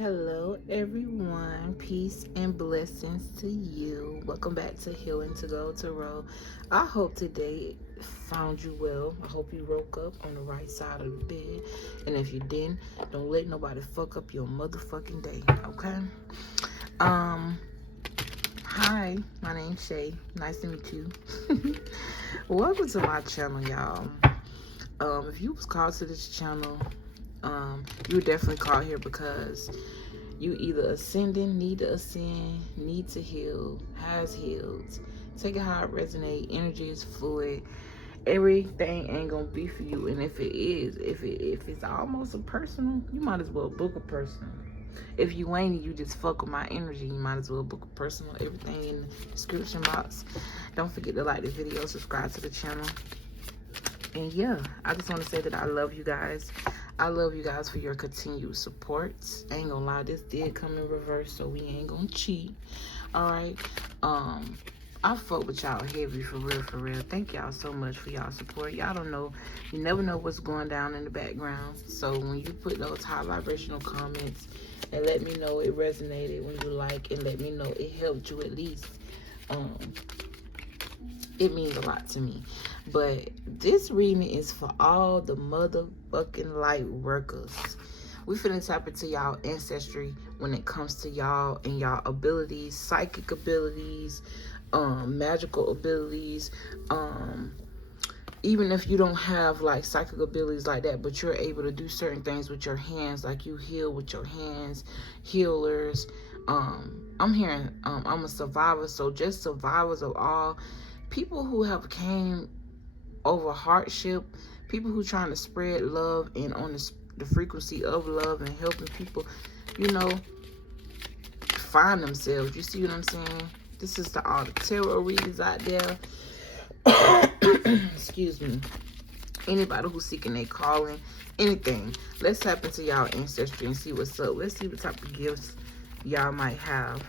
Hello, everyone. Peace and blessings to you. Welcome back to Healingtogoldtarot. I hope today found you well. I hope you woke up on the right side of the bed. And if you didn't, don't let nobody fuck up your motherfucking day, okay? Hi, my name's Shay. Nice to meet you. Welcome to my channel, y'all. If you was called to this channel, you were definitely called here because you either ascending, need to ascend, need to heal, has healed. Take it how it resonates. Energy is fluid. Everything ain't gonna be for you. And if it is, if it's almost a personal, you might as well book a personal. If you ain't and you just fuck with my energy, you might as well book a personal. Everything in the description box. Don't forget to like the video, subscribe to the channel. And yeah, I just want to say that I love you guys. I love you guys for your continued support. I ain't gonna lie, this did come in reverse, so we ain't gonna cheat. Alright. I fuck with y'all heavy, for real, for real. Thank y'all so much for y'all support. Y'all don't know, you never know what's going down in the background. So when you put those high vibrational comments and let me know it resonated, when you like, and let me know it helped you at least, it means a lot to me. But this reading is for all the motherfucking light workers. We finna tap into y'all ancestry when it comes to y'all and y'all abilities, psychic abilities, magical abilities. Even if you don't have like psychic abilities like that, but you're able to do certain things with your hands, like you heal with your hands, healers. I'm hearing I'm a survivor, so just survivors of all people who have came over hardship, people who trying to spread love and on the frequency of love and helping people, you know, find themselves. You see what I'm saying? This is to all the tarot readers out there. Excuse me. Anybody who's seeking their calling, anything. Let's tap into y'all ancestry and see what's up. Let's see what type of gifts y'all might have.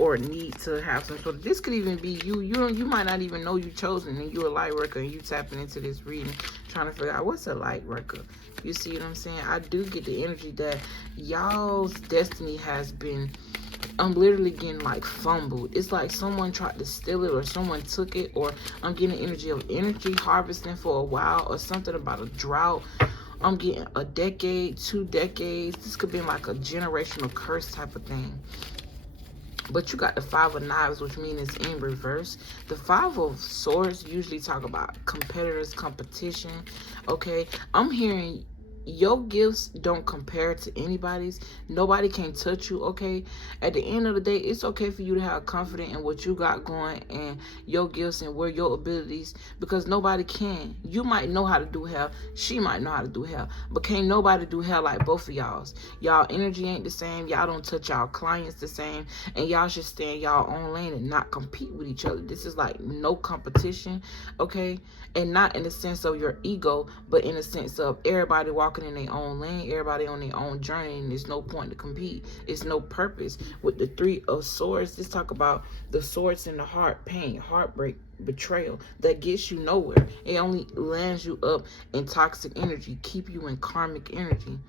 Or need to have some sort of, this could even be you might not even know you chosen, and you're a light worker and you tapping into this reading trying to figure out what's a light worker. You see what I'm saying? I do get the energy that y'all's destiny has been, I'm literally getting like fumbled. It's like someone tried to steal it or someone took it, or I'm getting energy of energy harvesting for a while, or something about a drought. I'm getting a decade, 2 decades. This could be like a generational curse type of thing. But you got the 5 of Knives, which means it's in reverse. The 5 of Swords usually talk about competitors, competition. Okay, I'm hearing your gifts don't compare to anybody's. Nobody can touch you, okay? At the end of the day, it's okay for you to have confidence in what you got going and your gifts and where your abilities, because nobody can. You might know how to do hair. She might know how to do hair. But can't nobody do hair like both of y'all's. Y'all energy ain't the same. Y'all don't touch y'all clients the same. And y'all should stay in y'all own lane and not compete with each other. This is like no competition, okay? And not in the sense of your ego, but in the sense of everybody walking in their own lane, everybody on their own journey, and there's no point to compete. It's no purpose. With the 3 of Swords, let's talk about the swords in the heart, pain, heartbreak, betrayal. That gets you nowhere. It only lands you up in toxic energy, keep you in karmic energy.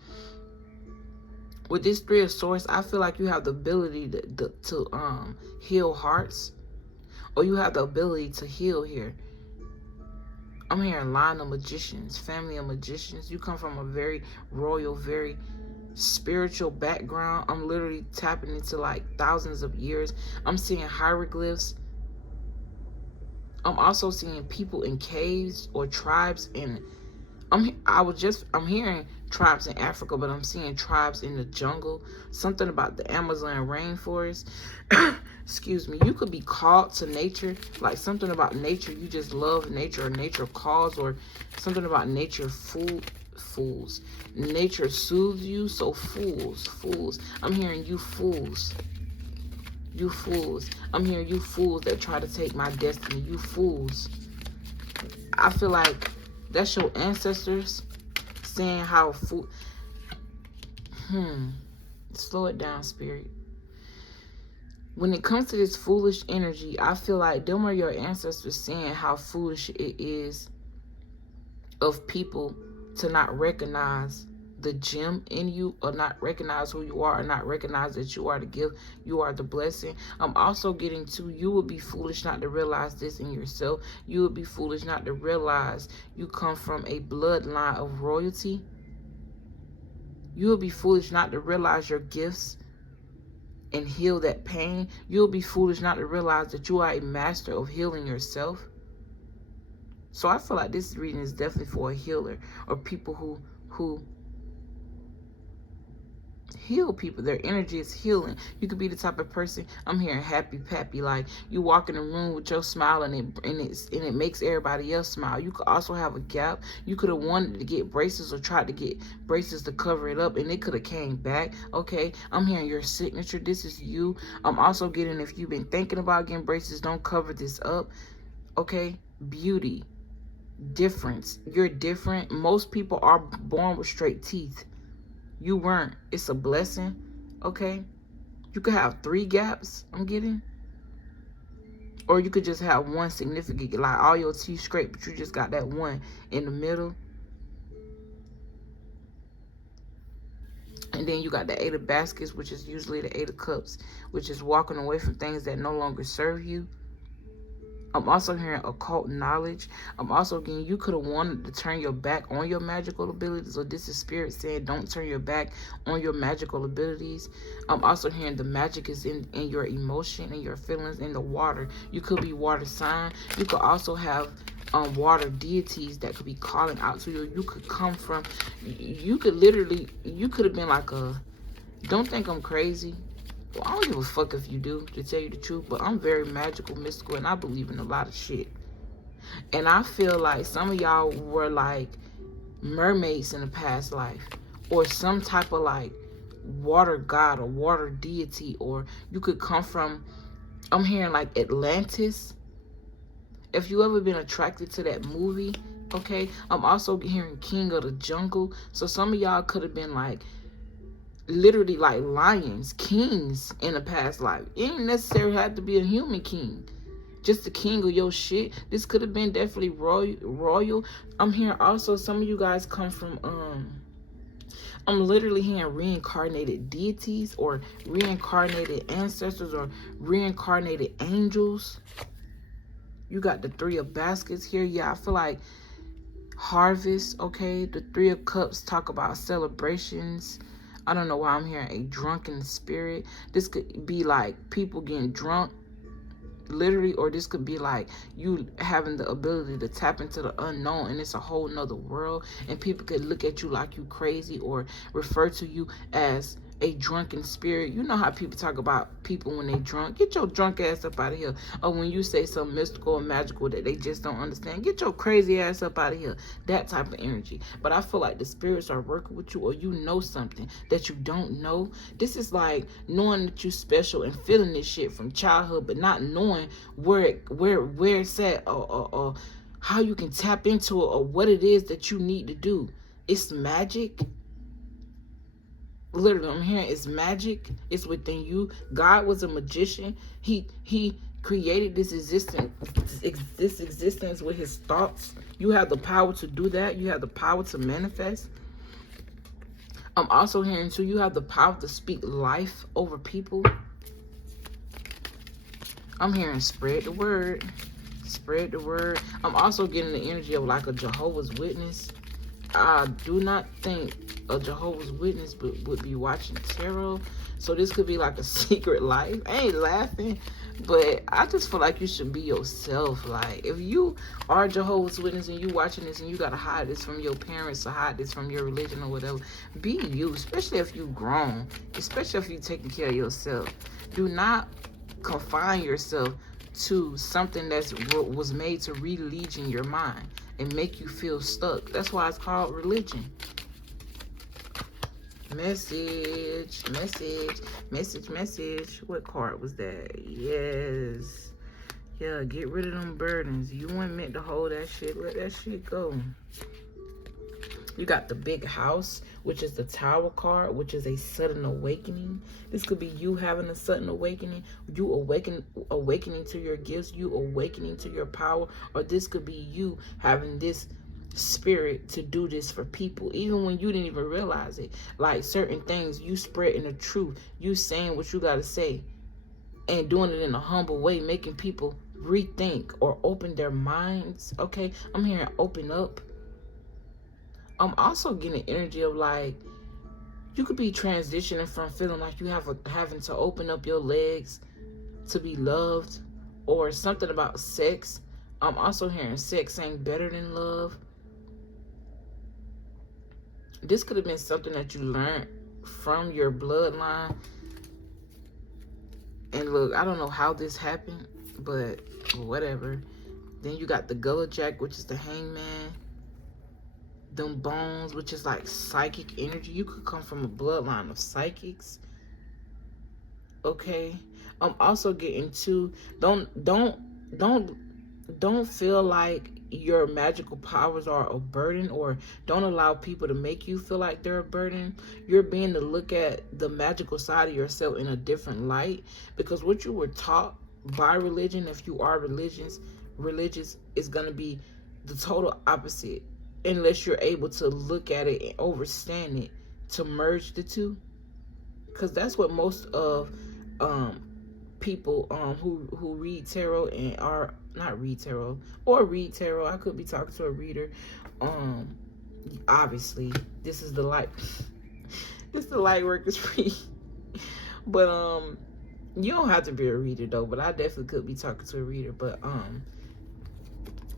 With this 3 of Swords, I feel like you have the ability to heal hearts, or you have the ability to heal here. I'm hearing line of magicians, family of magicians. You come from a very royal, very spiritual background. I'm literally tapping into like thousands of years. I'm seeing hieroglyphs. I'm also seeing people in caves or tribes in, I'm hearing tribes in Africa, but I'm seeing tribes in the jungle. Something about the Amazon rainforest. Excuse me. You could be called to nature, like something about nature. You just love nature, or nature calls, or something about nature. Fools. Nature soothes you, so fools. I'm hearing you fools. You fools. I'm hearing you fools that try to take my destiny. You fools. I feel like that's your ancestors saying how slow it down, spirit. When it comes to this foolish energy, I feel like them are your ancestors saying how foolish it is of people to not recognize the gem in you, or not recognize who you are, or not recognize that you are the gift, you are the blessing. I'm also getting to, you would be foolish not to realize this in yourself. You would be foolish not to realize you come from a bloodline of royalty. You would be foolish not to realize your gifts and heal that pain. You'll be foolish not to realize that you are a master of healing yourself. So I feel like this reading is definitely for a healer, or people who heal people. Their energy is healing. You could be the type of person, I'm hearing happy pappy, like you walk in a room with your smile and it makes everybody else smile. You could also have a gap. You could have wanted to get braces or tried to get braces to cover it up, and it could have came back. Okay, I'm hearing your signature. This is you. I'm also getting, if you've been thinking about getting braces, don't cover this up. Okay, beauty, difference. You're different. Most people are born with straight teeth. You weren't. It's a blessing. Okay, you could have 3 gaps, I'm getting, or you could just have one significant, like all your teeth straight, but you just got that one in the middle. And then you got the 8 of baskets, which is usually the 8 of cups, which is walking away from things that no longer serve you. I'm also hearing occult knowledge. I'm also getting, you could have wanted to turn your back on your magical abilities, or this is spirit saying don't turn your back on your magical abilities. I'm also hearing the magic is in your emotion and your feelings, in the water. You could be water sign. You could also have water deities that could be calling out to you. You could come from, you could literally, you could have been like a, don't think I'm crazy. Well, I don't give a fuck if you do, to tell you the truth, but I'm very magical, mystical, and I believe in a lot of shit. And I feel like some of y'all were like mermaids in a past life, or some type of like water god or water deity, or you could come from, I'm hearing like Atlantis. If you ever been attracted to that movie, okay? I'm also hearing King of the Jungle. So some of y'all could have been like literally like lions, kings in a past life. It ain't necessarily have to be a human king, just the king of your shit. This could have been definitely royal. I'm hearing also some of you guys come from I'm literally hearing reincarnated deities, or reincarnated ancestors, or reincarnated angels. You got the 3 of baskets here. Yeah, I feel like harvest. Okay, the 3 of cups talk about celebrations. I don't know why I'm hearing a drunken spirit. This could be like people getting drunk, literally, or this could be like you having the ability to tap into the unknown, and it's a whole nother world, and people could look at you like you crazy, or refer to you as a drunken spirit. You know how people talk about people when they drunk. Get your drunk ass up out of here. Or when you say something mystical or magical that they just don't understand, get your crazy ass up out of here. That type of energy. But I feel like the spirits are working with you, or you know something that you don't know. This is like knowing that you're special and feeling this shit from childhood, but not knowing where it's at, or how you can tap into it, or what it is that you need to do. It's magic. Literally, I'm hearing it's magic. It's within you. God was a magician. He created this existence with his thoughts. You have the power to do that. You have the power to manifest. I'm also hearing too, you have the power to speak life over people. I'm hearing spread the word. Spread the word. I'm also getting the energy of like a Jehovah's Witness. I do not think a Jehovah's Witness would be watching tarot. So this could be like a secret life. I ain't laughing, but I just feel like you should be yourself. Like, if you are a Jehovah's Witness and you watching this and you gotta hide this from your parents or hide this from your religion or whatever, be you, especially if you grown, especially if you taking care of yourself. Do not confine yourself to something that was made to religion your mind and make you feel stuck. That's why it's called religion. Message. What card was that? Yes. Yeah, get rid of them burdens. You weren't meant to hold that shit. Let that shit go. You got the big house, which is the Tower card, which is a sudden awakening. This could be you having a sudden awakening, you awakening to your gifts, you awakening to your power, or this could be you having this spirit to do this for people, even when you didn't even realize it. Like certain things, you spreading the truth, you saying what you got to say, and doing it in a humble way, making people rethink or open their minds. Okay, I'm hearing open up. I'm also getting energy of like, you could be transitioning from feeling like you having to open up your legs to be loved, or something about sex. I'm also hearing sex ain't better than love. This could have been something that you learned from your bloodline. And look, I don't know how this happened, but whatever. Then you got the Gullah Jack, which is the hangman. Them bones, which is like psychic energy. You could come from a bloodline of psychics. Okay. I'm also getting to, don't feel like your magical powers are a burden, or don't allow people to make you feel like they're a burden. You're being to look at the magical side of yourself in a different light, because what you were taught by religion, if you are religious, is going to be the total opposite, unless you're able to look at it and understand it, to merge the two. Because that's what most of people who read tarot and are not read tarot or read tarot, I could be talking to a reader. Obviously this is the light workers read, but you don't have to be a reader though, but I definitely could be talking to a reader. But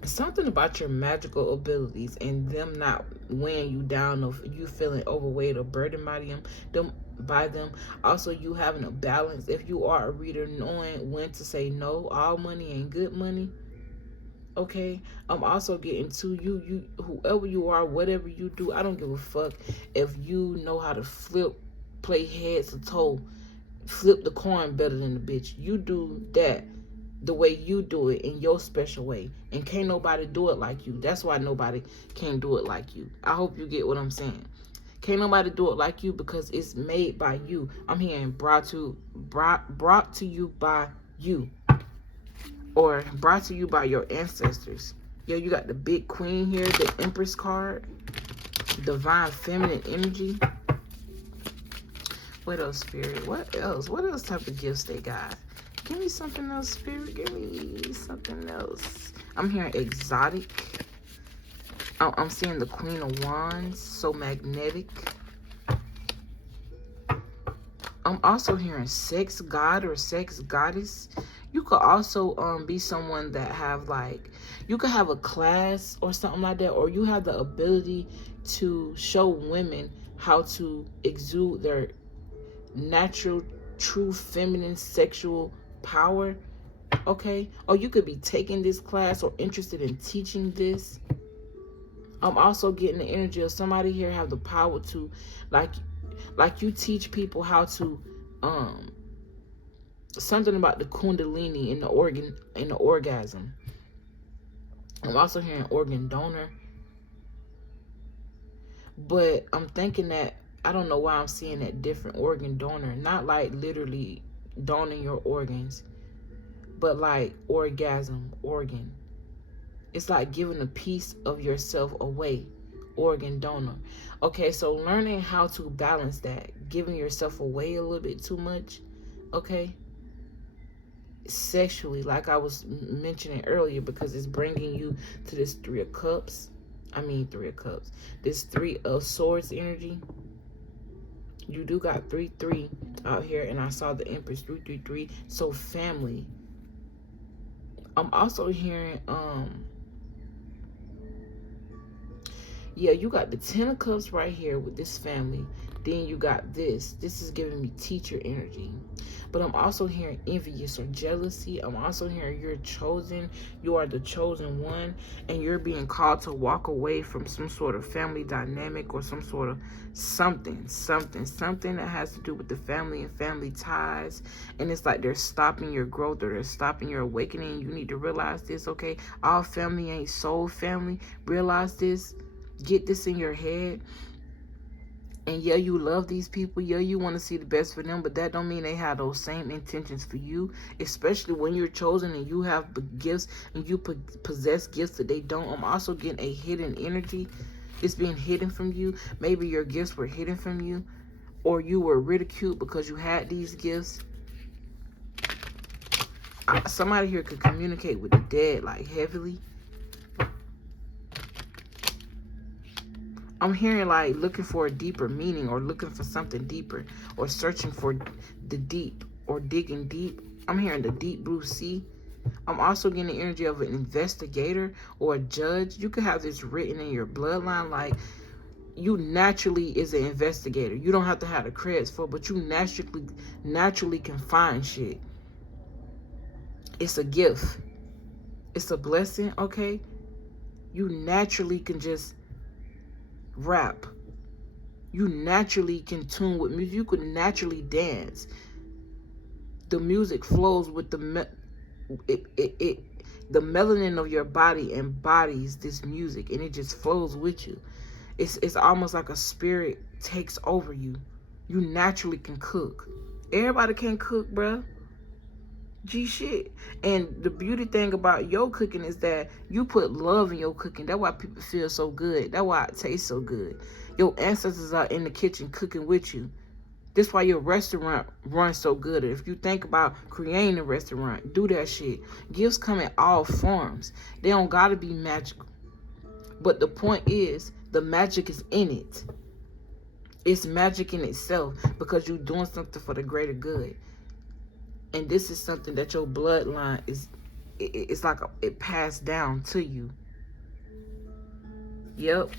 something about your magical abilities and them not weighing you down, of you feeling overweight or burdened by them. Also, you having a balance, if you are a reader, knowing when to say no. All money ain't good money. Okay, I'm also getting to you whoever you are, whatever you do, I don't give a fuck if you know how to play heads to toe, flip the coin better than the bitch. You do that the way you do it, in your special way, and can't nobody do it like you. That's why nobody can do it like you. I hope you get what I'm saying. Can't nobody do it like you because it's made by you. I'm hearing brought to you by you, or brought to you by your ancestors. Yo, you got the big queen here, the Empress card, divine feminine energy. What else, Spirit? What else? What else type of gifts they got? Give me something else, Spirit. Give me something else. I'm hearing exotic. I'm seeing the Queen of Wands, so magnetic. I'm also hearing sex god or sex goddess. You could also be someone that have like, you could have a class or something like that, or you have the ability to show women how to exude their natural, true feminine sexual power. Okay, or you could be taking this class or interested in teaching this. I'm also getting the energy of somebody here have the power to, like you teach people how to something about the kundalini in the orgasm. I'm also hearing organ donor, but I'm thinking that, I don't know why I'm seeing that different. Organ donor, not like literally donating your organs, but like orgasm, organ. It's like giving a piece of yourself away. Organ donor. Okay, so learning how to balance that, giving yourself away a little bit too much. Okay, sexually, like I was mentioning earlier, because it's bringing you to this Three of Cups. This Three of Swords energy. You do got 3-3 out here, and I saw the Empress 3-3-3. So family. I'm also hearing yeah, you got the Ten of Cups right here with this family. Then you got this. This is giving me teacher energy. But I'm also hearing envious or jealousy. I'm also hearing you're chosen. You are the chosen one. And you're being called to walk away from some sort of family dynamic, or some sort of something that has to do with the family and family ties. And it's like they're stopping your growth, or they're stopping your awakening. You need to realize this, okay? All family ain't soul family. Realize this. Get this in your head. And yeah, you love these people. Yeah, you want to see the best for them, but that don't mean they have those same intentions for you, especially when you're chosen and you have gifts and you possess gifts that they don't. I'm also getting a hidden energy. It's being hidden from you. Maybe your gifts were hidden from you, or you were ridiculed because you had these gifts. Somebody here could communicate with the dead like heavily. I'm hearing like looking for a deeper meaning, or looking for something deeper, or searching for the deep, or digging deep. I'm hearing the deep blue sea. I'm also getting the energy of an investigator or a judge. You could have this written in your bloodline, like you naturally is an investigator. You don't have to have the credits for it, but you naturally can find shit. It's a gift. It's a blessing, okay? You naturally can just rap. You naturally can tune with music. You can naturally dance. The music flows with the melanin of your body embodies this music, and it just flows with you. It's almost like a spirit takes over you. You naturally can cook. Everybody can cook, bruh. G shit. And the beauty thing about your cooking is that you put love in your cooking. That's why people feel so good. That's why it tastes so good. Your ancestors are in the kitchen cooking with you. That's why your restaurant runs so good. If you think about creating a restaurant, do that shit. Gifts come in all forms. They don't gotta be magical. But the point is, the magic is in it. It's magic in itself because you're doing something for the greater good. And this is something that your bloodline is, it's like it passed down to you. Yep.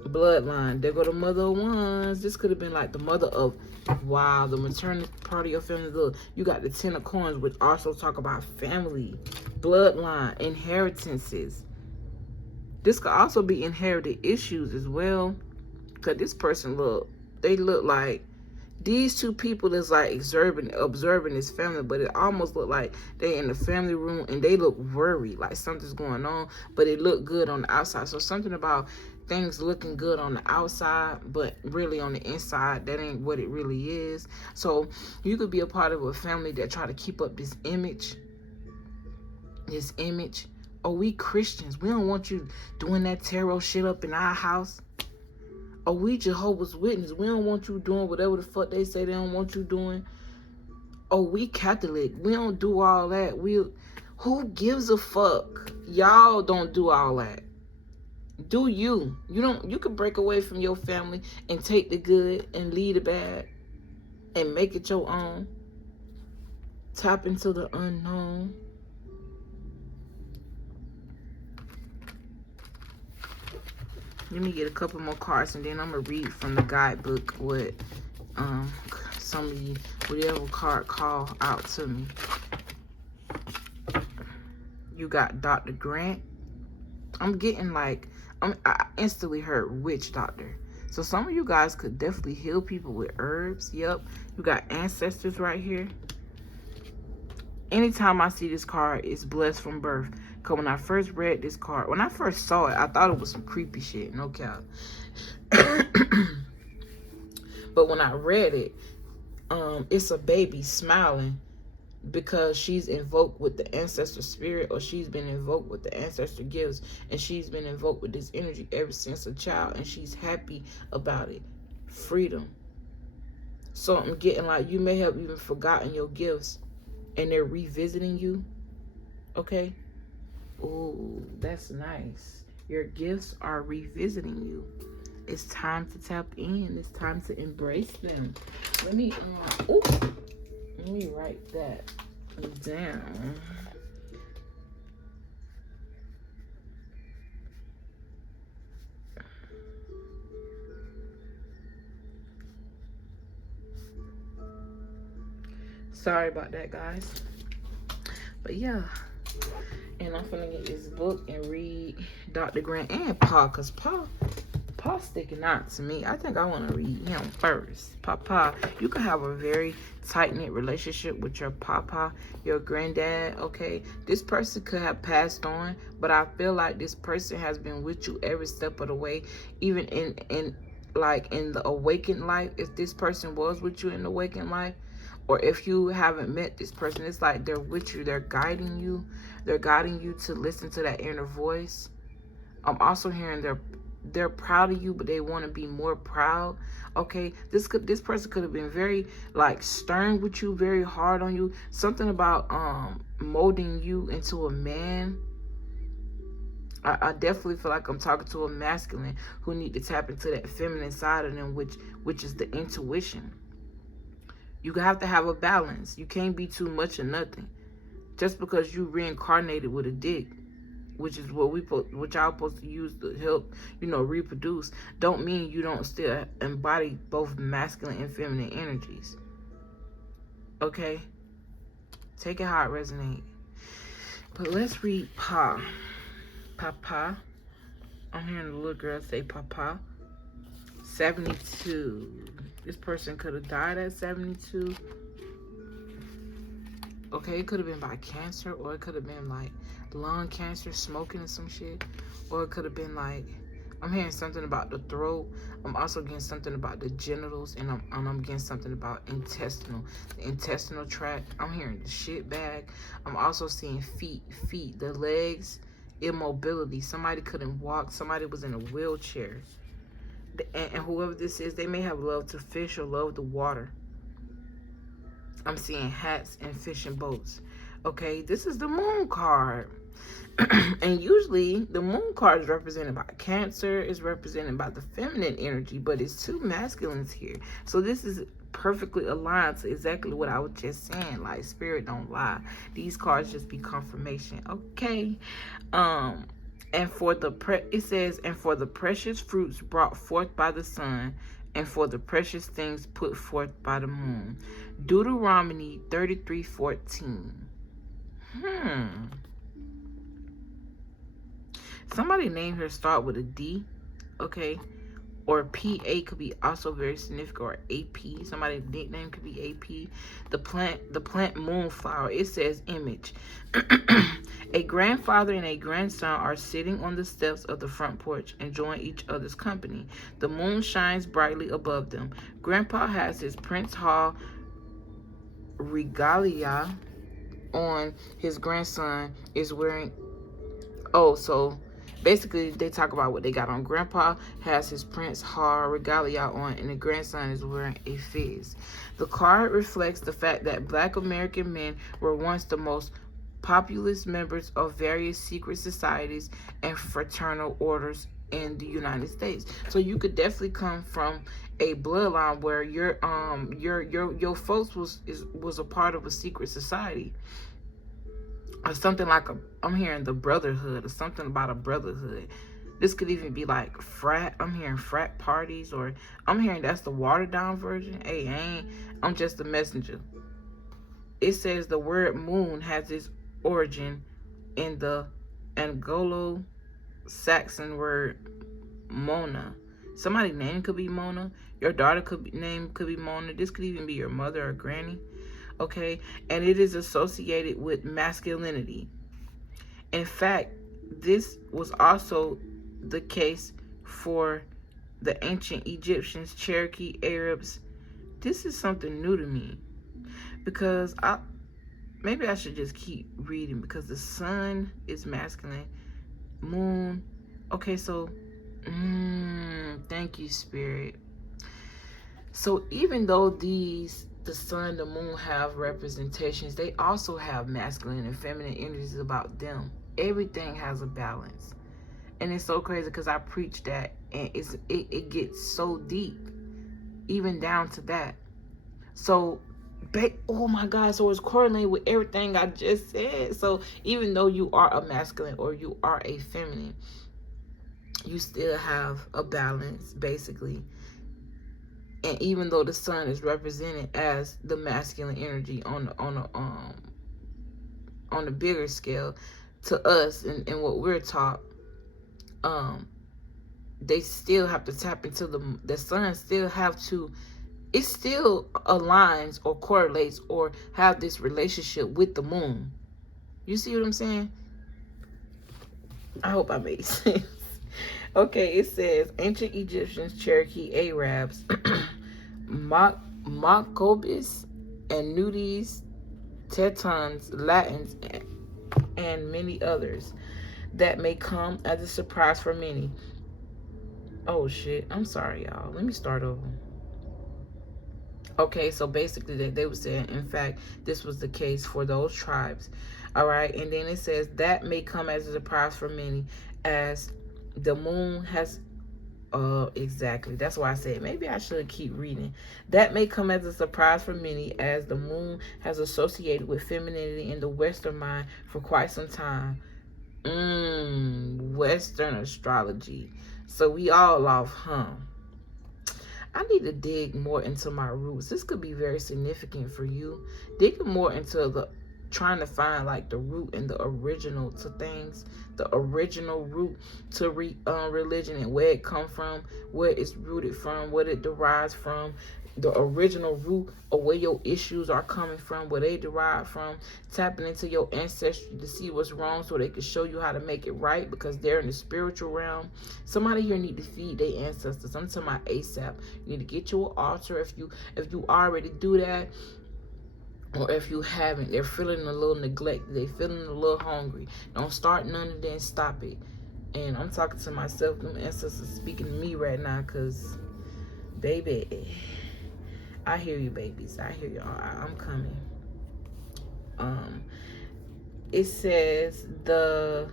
Bloodline. There go the mother of wands. This could have been like the mother of, wow, the maternal part of your family. Look, you got the 10 of coins, which also talk about family, bloodline, inheritances. This could also be inherited issues as well. Because this person, they look like, these two people is like observing this family, but it almost look like they in the family room and they look worried, like something's going on, but it look good on the outside. So something about things looking good on the outside, but really on the inside, that ain't what it really is. So you could be a part of a family that try to keep up this image. Oh, we Christians, we don't want you doing that tarot shit up in our house. Oh, we Jehovah's Witness, we don't want you doing whatever the fuck they say they don't want you doing. Oh, we Catholic, we don't do all that. Who gives a fuck? Y'all don't do all that. Do you? You can break away from your family and take the good and leave the bad and make it your own. Tap into the unknown. Let me get a couple more cards and then I'm gonna read from the guidebook what somebody, whatever card call out to me. You got Dr. Grant. I'm getting like, I instantly heard witch doctor. So some of you guys could definitely heal people with herbs. Yep. You got ancestors right here. Anytime I see this card, it's blessed from birth. Because when I first read this card, when I first saw it, I thought it was some creepy shit. No cap. But when I read it, it's a baby smiling because she's invoked with the ancestor spirit, or she's been invoked with the ancestor gifts, and she's been invoked with this energy ever since a child, and she's happy about it. Freedom. So I'm getting like you may have even forgotten your gifts and they're revisiting you. Okay. Ooh, that's nice. Your gifts are revisiting you. It's time to tap in. It's time to embrace them. Let me write that down. Sorry about that, guys. But yeah. And I'm gonna get this book and read Dr. Grant and Pa, because Pa's sticking out to me. I think I want to read him first. Papa, you can have a very tight-knit relationship with your papa, your granddad, okay? This person could have passed on, but I feel like this person has been with you every step of the way, even in like in the awakened life, if this person was with you in the awakened life, or if you haven't met this person, it's like they're with you, they're guiding you to listen to that inner voice. I'm also hearing they're proud of you, but they want to be more proud. Okay, this person could have been very like stern with you, very hard on you, something about molding you into a man. I definitely feel like I'm talking to a masculine who need to tap into that feminine side of them, which is the intuition. You have to have a balance. You can't be too much or nothing. Just because you reincarnated with a dick, which is what y'all supposed to use to help, reproduce, don't mean you don't still embody both masculine and feminine energies. Okay? Take it how it resonates. But let's read Papa. I'm hearing the little girl say Papa. 72. This person could have died at 72. Okay, it could have been by cancer, or it could have been like lung cancer, smoking or some shit. Or it could have been like, I'm hearing something about the throat. I'm also getting something about the genitals, and I'm getting something about the intestinal tract. I'm hearing the shit bag. I'm also seeing feet, the legs, immobility. Somebody couldn't walk. Somebody was in a wheelchair. And whoever this is, they may have love to fish or love the water. I'm seeing hats and fishing boats. Okay, this is the moon card. And usually the moon card is represented by Cancer, is represented by the feminine energy, but it's two masculines here. So this is perfectly aligned to exactly what I was just saying. Like, spirit don't lie. These cards just be confirmation. Okay. And for it says, and for the precious fruits brought forth by the sun, and for the precious things put forth by the moon. Deuteronomy 33:14. Somebody name here start with a D, okay? Or PA could be also very significant, or AP. Somebody's nickname could be AP. The plant moonflower, it says image. A grandfather and a grandson are sitting on the steps of the front porch, enjoying each other's company. The moon shines brightly above them. Grandpa has his Prince Hall regalia on. His grandson is wearing, so basically they talk about what they got on. Grandpa has his Prince Hall regalia on, and the grandson is wearing a fez. The card reflects the fact that Black American men were once the most populous members of various secret societies and fraternal orders in the United States. So you could definitely come from a bloodline where your folks was a part of a secret society, or something like I'm hearing the brotherhood, or something about a brotherhood. This could even be like frat. I'm hearing frat parties, or I'm hearing that's the watered down version. Hey, I'm just a messenger. It says the word moon has its origin in the Anglo-Saxon word Mona. Somebody's name could be Mona. Your daughter name could be Mona. This could even be your mother or granny. Okay, and it is associated with masculinity. In fact, this was also the case for the ancient Egyptians, Cherokee, Arabs. This is something new to me, because maybe I should just keep reading, because the sun is masculine, moon. Okay, so thank you, spirit. So even though the sun, the moon have representations, they also have masculine and feminine energies about them. Everything has a balance. And it's so crazy, because I preach that, and it gets so deep, even down to that. So oh my God, so it's correlated with everything I just said. So even though you are a masculine or you are a feminine, you still have a balance, basically. And even though the sun is represented as the masculine energy on the bigger scale to us and what we're taught, they still have to tap into the sun. Still have to, it still aligns or correlates or have this relationship with the moon. You see what I'm saying? I hope I made sense. Okay, it says ancient Egyptians, Cherokee, Arabs, Maccabees, and Nudes, Tetons, Latins, and many others that may come as a surprise for many. Oh shit, I'm sorry, y'all. Let me start over. Okay, so basically they were saying, in fact, this was the case for those tribes. All right, and then it says that may come as a surprise for many, as the moon has exactly. That's why I said maybe I should keep reading. That may come as a surprise for many, as the moon has associated with femininity in the Western mind for quite some time. Western astrology. So we all off, huh? I need to dig more into my roots. This could be very significant for you. Digging more into the trying to find like the root and the original to things, the original root to religion and where it come from, where it's rooted from, what it derives from, the original root of where your issues are coming from, where they derive from, tapping into your ancestry to see what's wrong so they can show you how to make it right because they're in the spiritual realm. Somebody here need to feed their ancestors. I'm talking about ASAP. You need to get you an altar if you already do that. Or if you haven't, they're feeling a little neglected. They're feeling a little hungry. Don't start none and then stop it. And I'm talking to myself. Them ancestors speaking to me right now because, baby, I hear you, babies. I hear you. I'm coming. It says the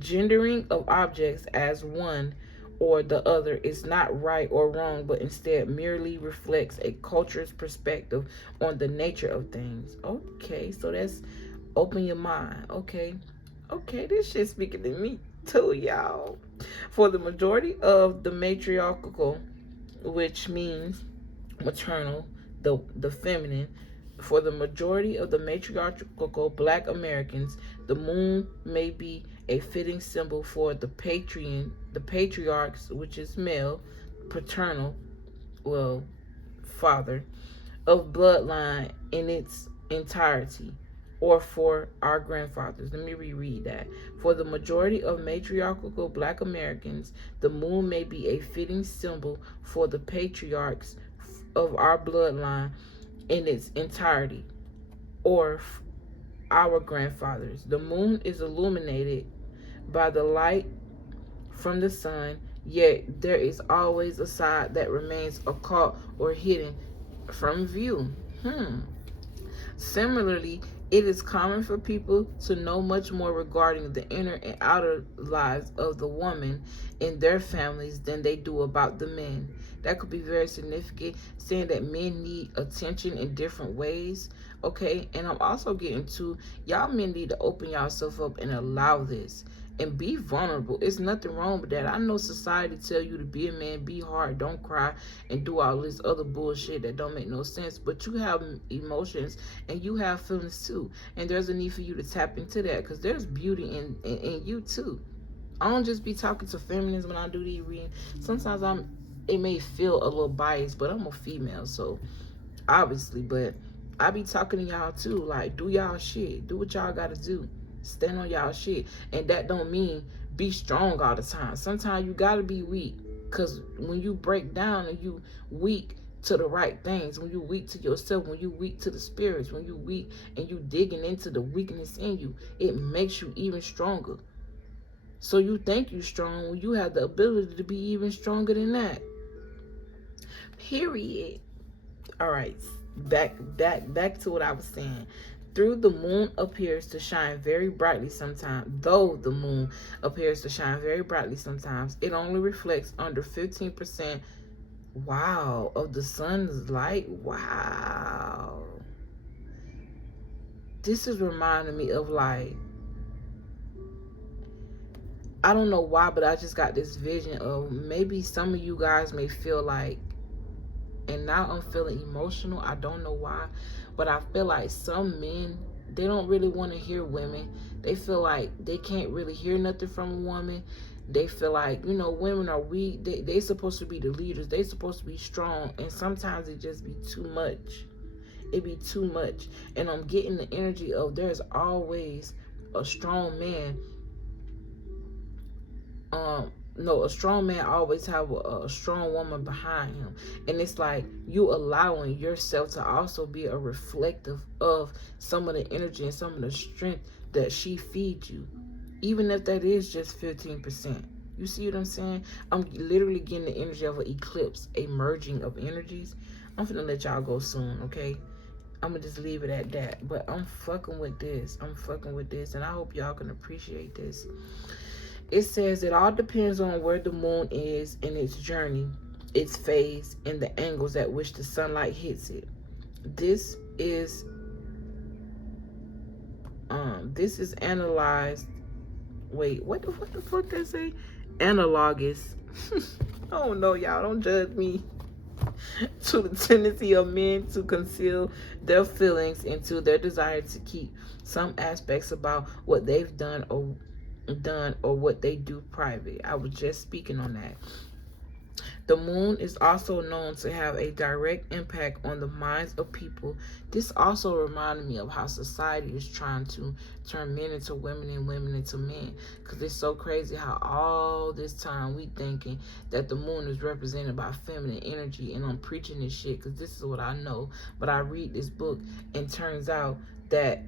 gendering of objects as one or the other is not right or wrong, but instead merely reflects a culture's perspective on the nature of things. Okay, so that's open your mind. Okay, this shit's speaking to me too, y'all. For the majority of the matriarchal, which means maternal, the feminine, for the majority of the matriarchal Black Americans, the moon may be a fitting symbol for the patriarchs, which is male, paternal, well, father, of bloodline in its entirety, or for our grandfathers. Let me reread that. For the majority of matriarchal Black Americans, the moon may be a fitting symbol for the patriarchs of our bloodline in its entirety, or our grandfathers. The moon is illuminated by the light from the sun, yet there is always a side that remains occult or hidden from view. Similarly, it is common for people to know much more regarding the inner and outer lives of the woman in their families than they do about the men. That could be very significant, saying that men need attention in different ways. Okay, and I'm also getting to y'all men need to open yourself up and allow this and be vulnerable. It's nothing wrong with that. I know society tell you to be a man, be hard, don't cry, and do all this other bullshit that don't make no sense. But you have emotions and you have feelings too, and there's a need for you to tap into that because there's beauty in you too. I don't just be talking to feminists when I do these readings. Sometimes it may feel a little biased, but I'm a female, so obviously, but I be talking to y'all too. Like, do y'all shit. Do what y'all gotta do. Stand on y'all shit. And that don't mean be strong all the time. Sometimes you gotta be weak. Because when you break down and you weak to the right things, when you weak to yourself, when you weak to the spirits, when you weak and you digging into the weakness in you, it makes you even stronger. So you think you strong when you have the ability to be even stronger than that. Period. All right, back to what I was saying. Though the moon appears to shine very brightly sometimes, it only reflects under 15%, wow, of the sun's light. Wow. This is reminding me of, like, I don't know why, but I just got this vision of maybe some of you guys may feel like, and now I'm feeling emotional. I don't know why, but I feel like some men, they don't really want to hear women. They feel like they can't really hear nothing from a woman. They feel like, women are weak. They supposed to be the leaders. They supposed to be strong. And sometimes it just be too much. It be too much. And I'm getting the energy of there's always a strong man no, a strong man always have a strong woman behind him. And it's like you allowing yourself to also be a reflective of some of the energy and some of the strength that she feeds you. Even if that is just 15%. You see what I'm saying? I'm literally getting the energy of an eclipse, a merging of energies. I'm finna let y'all go soon, okay? I'm gonna just leave it at that. But I'm fucking with this. I'm fucking with this. And I hope y'all can appreciate this. It says it all depends on where the moon is in its journey, its phase, and the angles at which the sunlight hits it. This is analyzed. Wait, what the fuck they say? Analogous. Oh no, y'all don't judge me. To the tendency of men to conceal their feelings and to their desire to keep some aspects about what they've done or what they do private. I was just speaking on that. The moon is also known to have a direct impact on the minds of people. This also reminded me of how society is trying to turn men into women and women into men. Because it's so crazy how all this time we thinking that the moon is represented by feminine energy. And I'm preaching this shit because this is what I know. But I read this book and turns out that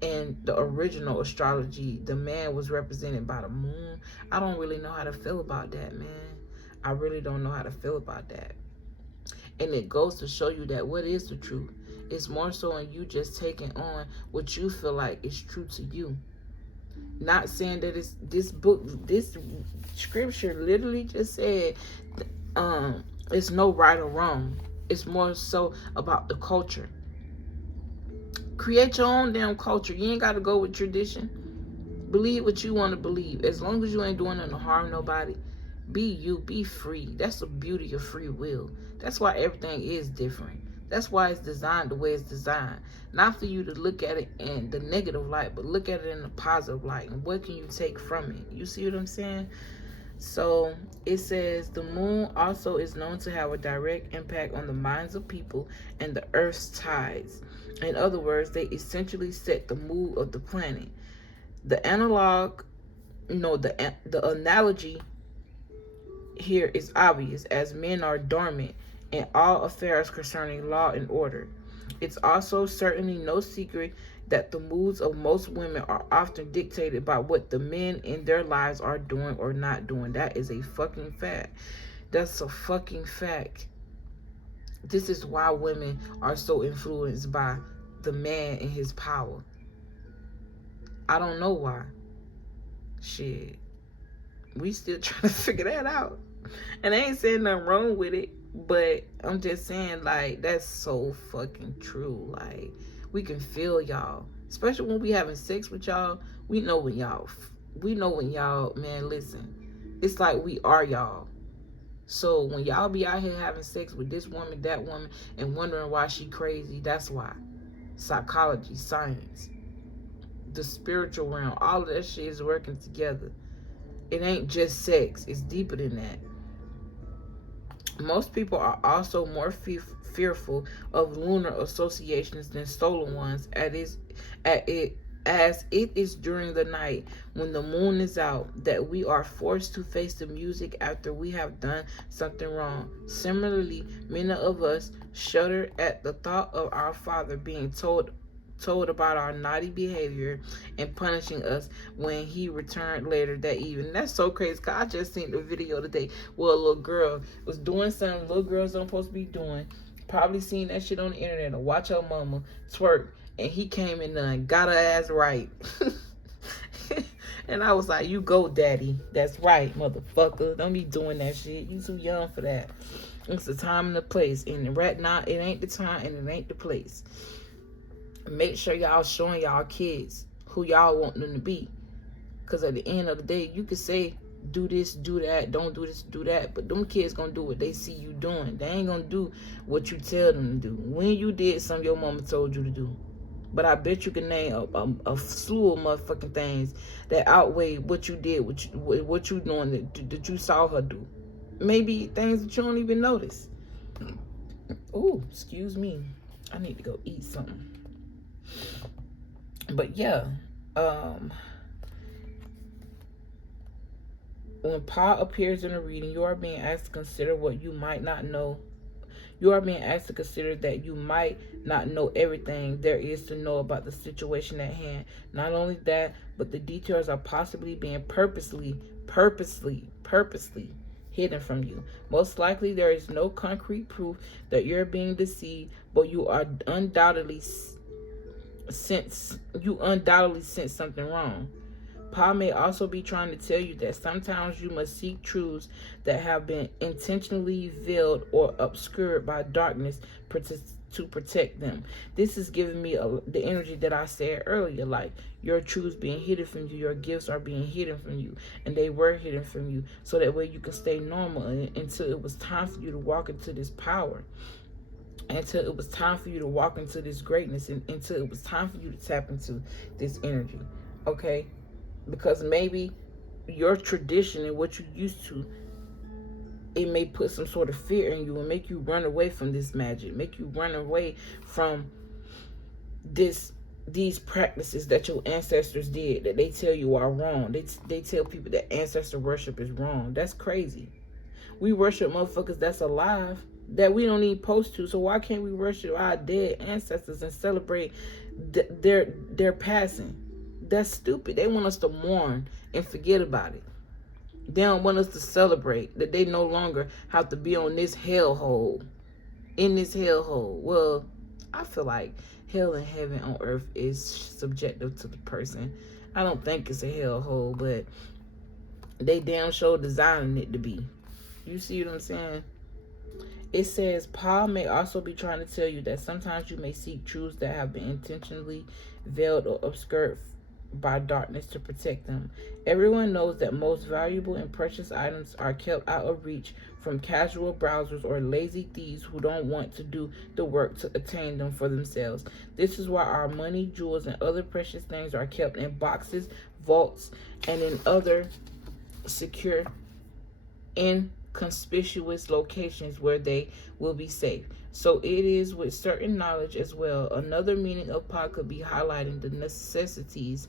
in the original astrology, the man was represented by the moon. I don't really know how to feel about that, man. I really don't know how to feel about that. And it goes to show you that what is the truth? It's more so in you just taking on what you feel like is true to you. Not saying that it's this book, this scripture literally just said it's no right or wrong. It's more so about the culture. Create your own damn culture. You ain't got to go with tradition. Believe what you want to believe. As long as you ain't doing nothing to harm nobody. Be you. Be free. That's the beauty of free will. That's why everything is different. That's why it's designed the way it's designed. Not for you to look at it in the negative light, but look at it in the positive light. And what can you take from it? You see what I'm saying? So it says the moon also is known to have a direct impact on the minds of people and the earth's tides. In other words, they essentially set the mood of the planet. The analogy here is obvious, as men are dormant in all affairs concerning law and order. It's also certainly no secret that the moods of most women are often dictated by what the men in their lives are doing or not doing. That is a fucking fact. That's a fucking fact. This is why women are so influenced by the man and his power. I don't know why. Shit. We still trying to figure that out. And I ain't saying nothing wrong with it, but I'm just saying, like, that's so fucking true. Like, we can feel y'all. Especially when we having sex with y'all. We know when y'all, man, listen. It's like we are y'all. So when y'all be out here having sex with this woman, that woman, and wondering why she crazy, that's why. Psychology, science, the spiritual realm, all of that shit is working together. It ain't just sex. It's deeper than that. Most people are also more fearful of lunar associations than solar ones, as it is during the night when the moon is out that we are forced to face the music after we have done something wrong. Similarly, many of us shudder at the thought of our Father being told about our naughty behavior and punishing us when he returned later that evening. That's so crazy, because I just seen the video today where a little girl was doing something little girls don't supposed to be doing. Probably seen that shit on the internet or watch her mama twerk, and he came in there and got her ass right. And I was like, you go, daddy. That's right, motherfucker. Don't be doing that shit. You too young for that. It's the time and the place, and right now it ain't the time and it ain't the place. Make sure y'all showing y'all kids who y'all want them to be. Because at the end of the day, you could say, do this, do that, don't do this, do that. But them kids going to do what they see you doing. They ain't going to do what you tell them to do. When you did something your mama told you to do. But I bet you can name a slew of motherfucking things that outweigh what you did, what you doing that you saw her do. Maybe things that you don't even notice. Ooh, excuse me. I need to go eat something. But yeah, When Pa appears in a reading, you are being asked to consider what you might not know. You are being asked to consider that you might not know everything there is to know about the situation at hand. Not only that, but the details are possibly being purposely hidden from you. Most likely there is no concrete proof that you're being deceived, but you undoubtedly sense something wrong. Pa may also be trying to tell you that sometimes you must seek truths that have been intentionally veiled or obscured by darkness to protect them. This is giving me the energy that I said earlier, like your truths being hidden from you, your gifts are being hidden from you, and they were hidden from you, so that way you can stay normal until it was time for you to walk into this power. Until it was time for you to walk into this greatness, and until it was time for you to tap into this energy. Okay? Because maybe your tradition and what you used to, it may put some sort of fear in you and make you run away from this magic, make you run away from these practices that your ancestors did, that they tell you are wrong. They tell people that ancestor worship is wrong. That's crazy. We worship motherfuckers that's alive, that we don't even supposed to. So why can't we worship our dead ancestors and celebrate their passing? That's stupid. They want us to mourn and forget about it. They don't want us to celebrate that they no longer have to be on this hellhole, in this hellhole. Well, I feel like hell and heaven on earth is subjective to the person. I don't think it's a hellhole, but they damn sure designing it to be. You see what I'm saying? It says, Pa may also be trying to tell you that sometimes you may seek truths that have been intentionally veiled or obscured by darkness to protect them. Everyone knows that most valuable and precious items are kept out of reach from casual browsers or lazy thieves who don't want to do the work to attain them for themselves. This is why our money, jewels, and other precious things are kept in boxes, vaults, and in other secure, inconspicuous locations where they will be safe. So it is with certain knowledge as well. Another meaning of Pa could be highlighting the necessities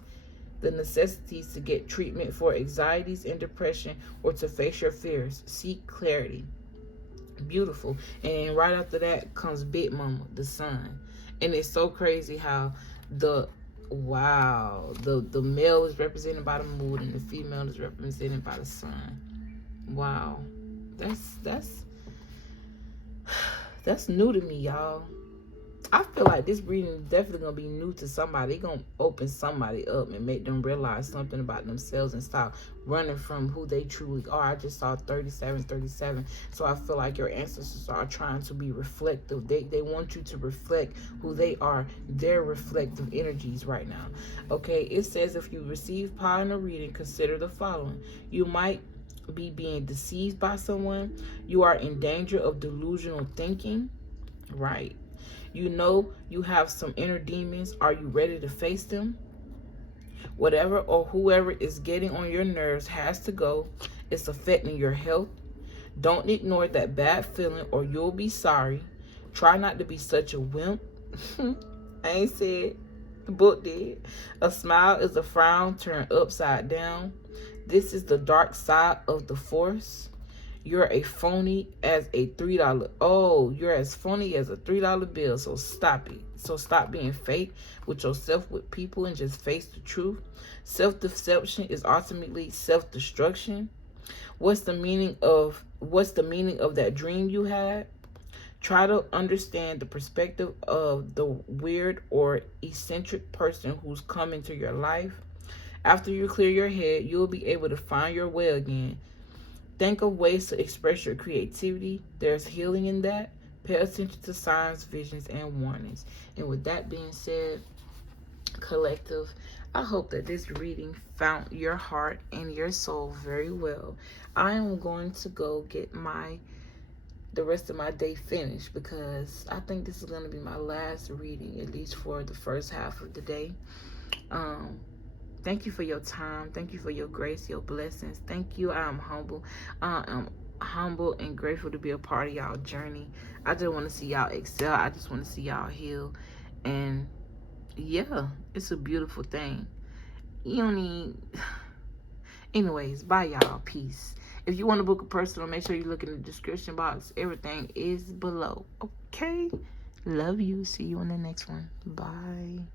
to get treatment for anxieties and depression, or to face your fears. Seek clarity. Beautiful. And right after that comes Big Mama, the sun. And it's so crazy how the male is represented by the moon and the female is represented by the sun. Wow. That's new to me, y'all. I feel like this reading is definitely going to be new to somebody. It's going to open somebody up and make them realize something about themselves and stop running from who they truly are. I just saw 37. So I feel like your ancestors are trying to be reflective. They want you to reflect who they are, their reflective energies right now. Okay, it says if you receive Pa in a reading, consider the following. You might be being deceived by someone. You are in danger of delusional thinking. Right. You know you have some inner demons. Are you ready to face them? Whatever or whoever is getting on your nerves has to go. It's affecting your health. Don't ignore that bad feeling or you'll be sorry. Try not to be such a wimp. I ain't said, the book did. A smile is a frown turned upside down. This is the dark side of the force. You're a phony as a $3. Oh, you're as phony as a $3 bill. So stop it. So stop being fake with yourself, with people, and just face the truth. Self-deception is ultimately self-destruction. What's the meaning of that dream you had? Try to understand the perspective of the weird or eccentric person who's come into your life. After you clear your head, you'll be able to find your way again. Think of ways to express your creativity. There's healing in that. Pay attention to signs, visions, and warnings. And with that being said, collective, I hope that this reading found your heart and your soul very well. I am going to go get the rest of my day finished, because I think this is going to be my last reading, at least for the first half of the day. Thank you for your time. Thank you for your grace, your blessings. Thank you. I am humble. I am humble and grateful to be a part of y'all journey. I just want to see y'all excel. I just want to see y'all heal. And yeah, it's a beautiful thing. You don't need... Anyways, bye, y'all. Peace. If you want to book a personal, make sure you look in the description box. Everything is below. Okay? Love you. See you in the next one. Bye.